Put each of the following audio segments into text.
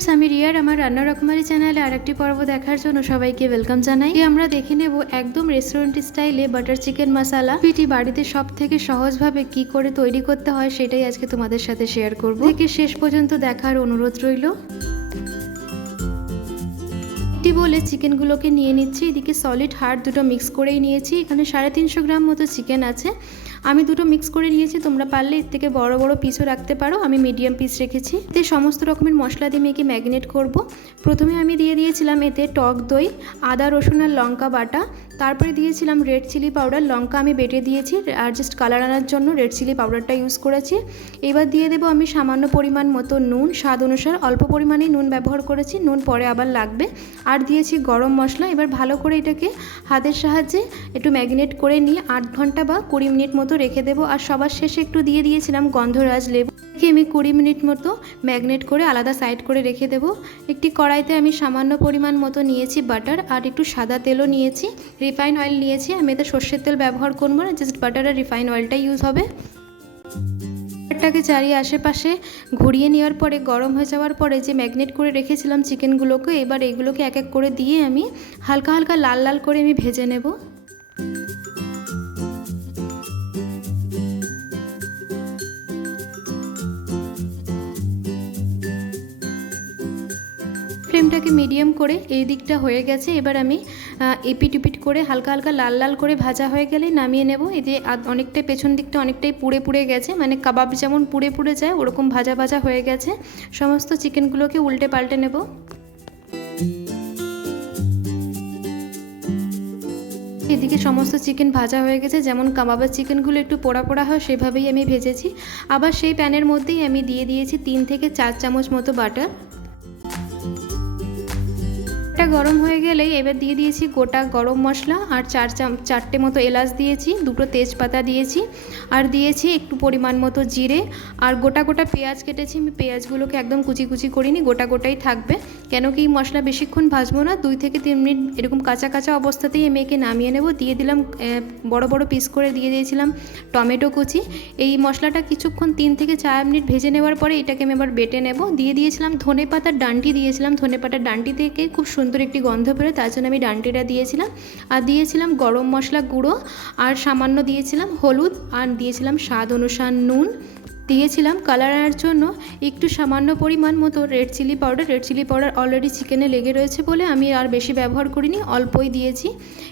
Friends আমি রিয়ার আমার রান্না রকমারি চ্যানেলে আরেকটি পর্ব দেখার জন্য সবাইকে ওয়েলকাম জানাই। আমরা দেখে নেব একদম রেস্টুরেন্ট স্টাইলে বাটার চিকেন মশলা পিটি বাড়িতে সবথেকে সহজভাবে কি করে তৈরি করতে হয় সেটাই আজকে তোমাদের সাথে শেয়ার করব। থেকে শেষ পর্যন্ত দেখার অনুরোধ রইল। একটি বলে চিকেনগুলোকে নিয়ে নিচ্ছি। এদিকে সলিড হাড় দুটো মিক্স করেই নিয়েছি। এখানে 350 গ্রাম মতো চিকেন আছে। আমি দুটো মিক্স করে নিয়েছি, তোমরা পারলে এর থেকে বড় বড় পিসও রাখতে পারো, আমি মিডিয়াম পিস রেখেছি। এতে সমস্ত রকমের মশলা দিয়ে মেখে ম্যারিনেট করব। প্রথমে আমি দিয়ে দিয়েছিলাম এতে টক দই, আদা রসুন আর লঙ্কা বাটা, তারপরে দিয়েছিলাম রেড চিলি পাউডার। লঙ্কা আমি বেটে দিয়েছি আর জাস্ট কালার আনার জন্য রেড চিলি পাউডারটা ইউজ করেছি। এবার দিয়ে দেবো আমি সামান্য পরিমাণ মতো নুন, স্বাদ অনুসার অল্প পরিমাণেই নুন ব্যবহার করেছি, নুন পরে আবার লাগবে। আর দিয়েছি গরম মশলা। এবার ভালো করে এটাকে হাতের সাহায্যে একটু ম্যারিনেট করে নিয়ে 8 ঘন্টা বা 20 মিনিট মতো রেখে দেবো। আর সবার শেষে একটু দিয়ে দিয়েছিলাম গন্ধরাজ লেবু। আমি 20 মিনিট মতো ম্যারিনেট করে আলাদা সাইড করে রেখে দেবো। একটি কড়াইতে আমি সামান্য পরিমাণ মতো নিয়েছি বাটার আর একটু সাদা তেলও নিয়েছি, রিফাইন অয়েল নিয়েছি। আমি এতে সর্ষের তেল ব্যবহার করবো না, জাস্ট বাটার আর রিফাইন অয়েলটাই ইউজ হবে। বাটারটাকে চারিয়ে আশেপাশে ঘুরিয়ে নেওয়ার পরে গরম হয়ে যাওয়ার পরে যে ম্যারিনেট করে রেখেছিলাম চিকেনগুলোকে, এবার এগুলোকে এক এক করে দিয়ে আমি হালকা হালকা লাল লাল করে আমি ভেজে নেব। ফ্লেমটাকে মিডিয়াম করে এই দিকটা হয়ে গেছে। এবার আমি এপিট উপিট করে হালকা হালকা লাল লাল করে ভাজা হয়ে গেলে নামিয়ে নেব। এই যে অনেকটাই পেছন দিকটা অনেকটাই পুড়ে পুড়ে গেছে, মানে কাবাব যেমন পুড়ে পুড়ে যায় ওরকম ভাজা ভাজা হয়ে গেছে। সমস্ত চিকেনগুলোকে উল্টে পাল্টে নেব। এদিকে সমস্ত চিকেন ভাজা হয়ে গেছে, যেমন কাবাবের চিকেনগুলো একটু পোড়া পোড়া হয় সেভাবেই আমি ভেজেছি। আবার সেই প্যানের মধ্যেই আমি দিয়ে দিয়েছি 3 থেকে 4 চামচ মতো বাটার। গরম হয়ে গেলেই এবার দিয়ে দিয়েছি গোটা গরম মশলা আর 4টে মতো এলাচ দিয়েছি, 2টো তেজপাতা দিয়েছি আর দিয়েছি একটু পরিমাণ মতো জিরে আর গোটা গোটা পেঁয়াজ কেটেছি। আমি পেঁয়াজগুলোকে একদম কুচি কুচি করিনি, গোটা গোটাই থাকবে, কেন কি মশলা বেশিক্ষণ ভাজবো না। 2 থেকে 3 মিনিট এরকম কাঁচা কাঁচা অবস্থাতেই আমি একে নামিয়ে নেব। দিয়ে দিলাম বড় বড় পিস করে দিয়ে দিয়েছিলাম টমেটো কুচি। এই মশলাটা কিছুক্ষণ 3 থেকে 4 মিনিট ভেজে নেওয়ার পরে এটাকে আমি আবার বেটে নেব। দিয়ে দিয়েছিলাম ধনে পাতার ডাঁটি দিয়েছিলাম, ধনে পাতার ডাঁটি থেকে খুব সুন্দর একটি গন্ধ বেরোয়, তার জন্য আমি ডাঁটিটা দিয়েছিলাম। আর দিয়েছিলাম গরম মশলা গুঁড়ো আর সামান্য দিয়েছিলাম হলুদ আর দিয়েছিলাম স্বাদ অনুসার নুন। দিয়েছিলাম কালার আনার জন্য একটু সামান্য পরিমাণ মতো red chilli powder. Red chilli powder already চিকেনে লেগে রয়েছে বলে আমি আর বেশি ব্যবহার করিনি, অল্পই দিয়েছি।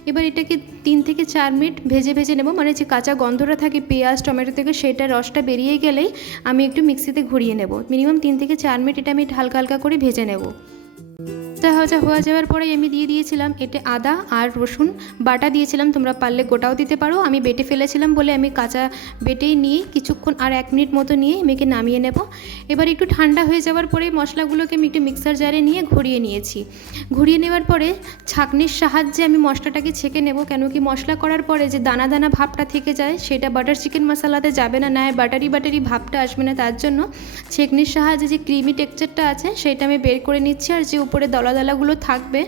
এবার এটাকে 3 থেকে 4 মিনিট ভেজে ভেজে নেব, মানে যে কাঁচা গন্ধটা থাকে পেঁয়াজ টমেটো থেকে সেটা রসটা বেরিয়ে গেলেই আমি একটু মিক্সিতে ঘুরিয়ে নেব। মিনিমাম 3 থেকে 4 মিনিট এটা আমি হালকা হালকা করে ভেজে নেব। ভাজা হয়ে যাওয়ার পরে আমি দিয়ে দিয়েছিলাম এতে আদা আর রসুন বাটা দিয়েছিলাম, তোমরা পারলে গোটাও দিতে পারো। আমি বেটে ফেলেছিলাম বলে আমি কাঁচা বেটেই নিয়ে কিছুক্ষণ আর 1 মিনিট মতো নিয়ে মেখে নামিয়ে নেব। এবার একটু ঠান্ডা হয়ে যাওয়ার পরে মশলাগুলোকে আমি একটু মিক্সার জারে নিয়ে ঘুরিয়ে নিয়েছি। ঘুরিয়ে নেওয়ার পরে ছাঁকনির সাহায্যে আমি মশলাটাকে ছেঁকে নেব, কেন কি মশলা করার পরে যে দানা দানা ভাবটা থেকে যায় সেটা বাটার চিকেন মশলাতে যাবে না, নয় বাটারি বাটারি ভাবটা আসবে না। তার জন্য ছেঁকনির সাহায্যে যে ক্রিমি টেক্সচারটা আছে সেটা আমি বের করে নিচ্ছি। আর যে উপরে দলাগুলো থাকবে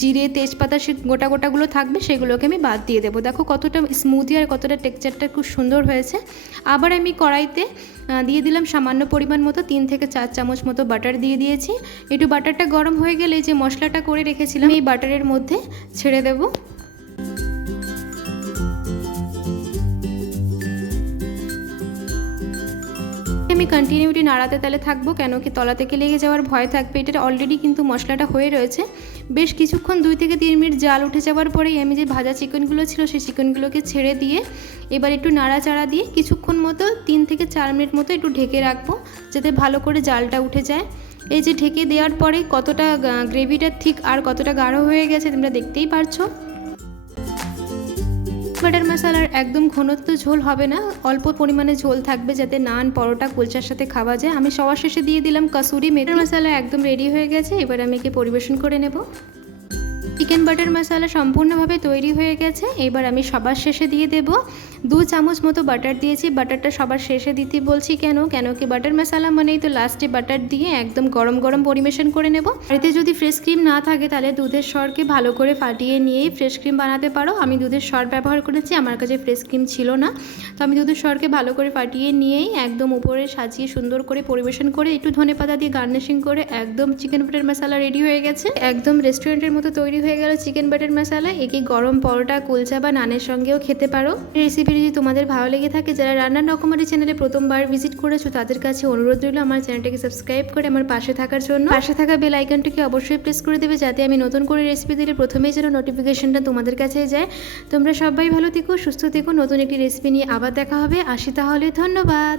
জিরে তেজপাতা সে গোটা গোটাগুলো থাকবে সেগুলোকে আমি বাদ দিয়ে দেবো। দেখো কতটা স্মুথি আর কতটা টেক্সচারটা খুব সুন্দর হয়েছে। আবার আমি কড়াইতে দিয়ে দিলাম সামান্য পরিমাণ মতো 3 থেকে 4 চামচ মতো বাটার দিয়ে দিয়েছি। একটু বাটারটা গরম হয়ে গেলে যে মশলাটা করে রেখেছিলাম এই বাটারের মধ্যে ছেড়ে দেবো। আমি কন্টিনিউটি নাড়াতে তালে থাকবো, কেন কি তলা থেকে লেগে যাওয়ার ভয় থাকবে। এটা অলরেডি কিন্তু মশলাটা হয়ে রয়েছে। বেশ কিছুক্ষণ 2 থেকে 3 মিনিট জাল উঠে যাওয়ার পরেই আমি যে ভাজা চিকেনগুলো ছিল সেই চিকেনগুলোকে ছেড়ে দিয়ে এবার একটু নাড়াচাড়া দিয়ে কিছুক্ষণ মতো 3 থেকে 4 মিনিট মতো একটু ঢেকে রাখবো, যাতে ভালো করে জালটা উঠে যায়। এই যে ঢেকে দেওয়ার পরে কতটা গ্রেভিটা ঠিক আর কতটা গাঢ় হয়ে গেছে তোমরা দেখতেই পারছো। বাটার মশলার একদম ঘনত্ব ঝোল হবে না, অল্প পরিমাণে ঝোল থাকবে, যাতে নান পরোটা কুলচার সাথে খাওয়া যায়। আমি সবার শেষে দিয়ে দিলাম কাসুরি মেথি। মশলা একদম রেডি হয়ে গেছে, এবার আমি একে পরিবেশন করে নেব। চিকেন বাটার মশলা সম্পূর্ণভাবে তৈরি হয়ে গেছে। এবার আমি সবার শেষে দিয়ে দেব 2 চামচ মতো বাটার দিয়েছি। বাটারটা সবার শেষে দিতে বলছি কেন কি বাটার মশলা মানেই তো লাস্টে বাটার দিয়ে একদম গরম গরম পরিবেশন করে নেব। বাড়িতে যদি ফ্রেশ ক্রিম না থাকে তাহলে দুধের স্বরকে ভালো করে ফাটিয়ে নিয়েই ফ্রেশ ক্রিম বানাতে পারো। আমি দুধের স্বর ব্যবহার করেছি, আমার কাছে ফ্রেশ ক্রিম ছিল না, তো আমি দুধের স্বরকে ভালো করে ফাটিয়ে নিয়েই একদম উপরে সাজিয়ে সুন্দর করে পরিবেশন করে একটু ধনেপাতা দিয়ে গার্নিশিং করে একদম চিকেন বাটার মশলা রেডি হয়ে গেছে। একদম রেস্টুরেন্টের মতো তৈরি হয়ে গেল চিকেন বাটার মশলা। একে গরম পরোটা, কুলচা বা নানের সঙ্গেও খেতে পারো। রেসিপি যদি তোমাদের ভালো লেগে থাকে, যারা রান্নার রকমারি চ্যানেলে প্রথমবার ভিজিট করেছো তাদের কাছে অনুরোধ রইল আমার চ্যানেলটাকে সাবস্ক্রাইব করে আমার পাশে থাকার জন্য। পাশে থাকা বেল আইকনটিকে অবশ্যই প্রেস করে দেবে, যাতে আমি নতুন করে রেসিপি দিলে প্রথমেই যেন নোটিফিকেশনটা তোমাদের কাছে যায়। তোমরা সবাই ভালো থেকো, সুস্থ থেকো। নতুন একটি রেসিপি নিয়ে আবার দেখা হবে। আসি তাহলে, ধন্যবাদ।